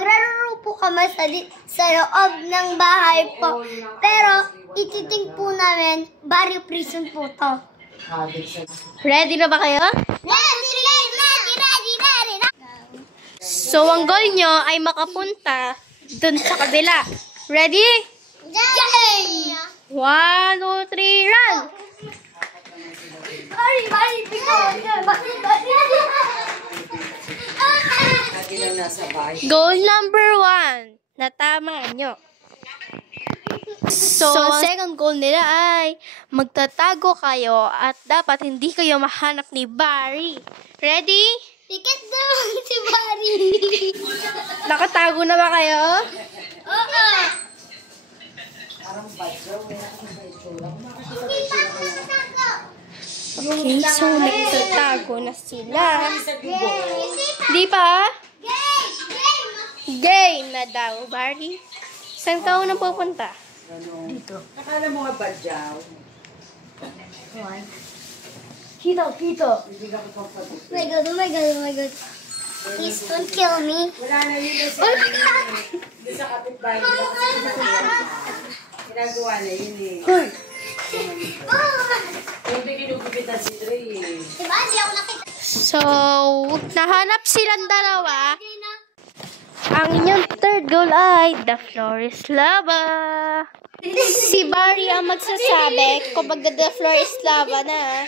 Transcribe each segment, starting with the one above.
Maglalaro po kami sa loob ng bahay po. Pero, ititing po namin, Barrio Prison po to. Ready na ba kayo? Ready! So, ang goal nyo ay makapunta dun sa kabila. Ready? Yay! 1, 2, 3, run! Goal number 1. Natama nyo. So, second goal nila ay magtatago kayo at dapat hindi kayo mahanap ni Barry. Ready? Tiket daw si Barry. Nakatago na ba kayo? Oo. Okay, so nagtatago na sila. Di pa? Game na daw, Barry. Saan ka unang pupunta? Dito. Akala mo nga badyaw. Kito. Hindi ka ko pagpapagod. Oh my god. Please don't kill me. Wala na yun sa doon sa kapitbahay nila kasi ginagawa na yun eh. Hindi kinukupitan si Dre eh. Diba? Hindi ako nakita. So, nahanap silang dalawa. Ang inyong third goal ay The Floor is Lava. Si Barry ang magsasabi kung the floor is lava na.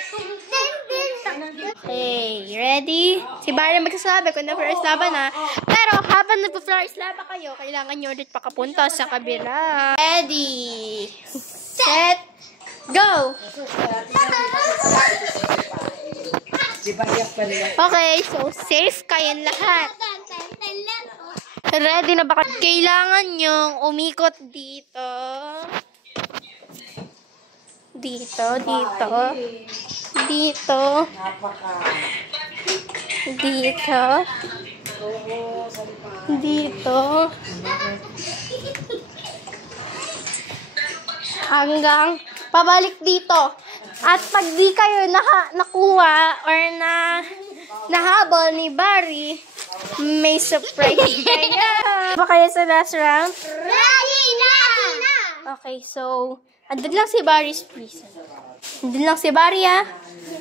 Okay, ready? Si Barry ang magsasabi kung the floor is lava na. Pero habang nag-floor is lava kayo, kailangan nyo ulit pakapunta sa kabila. Ready, set, go! Di ba iyak pa nila? Okay, so safe kayong lahat. Ready na ba? Kailangan nyong umikot dito. Dito. Napaka. Dito. Hanggang pabalik dito. At pag di kayo nakuha or nahabol ni Barry, may surprise kayo. Ba kayo sa last round? Ready na! Okay, so, andun lang si Barry's prison. Andun lang si Barry, ha?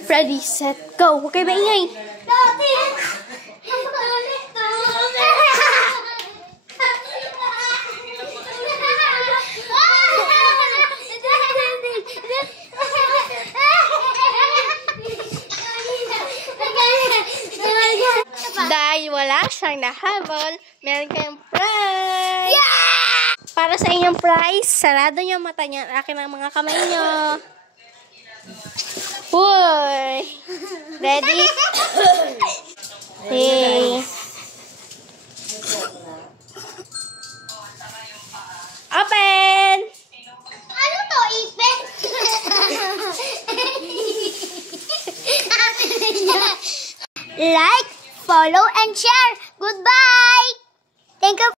Ready, set, go. Okay ba ingay? Dahil wala siyang nahabol, meron kayong prize! Yeah! Para sa inyong prize, sarado niyo ang mata niya. Akin ang mga kamay niyo. Uy! Ready? Okay. Open! Ano to, ipin? Like, follow, and share. Goodbye! Thank you.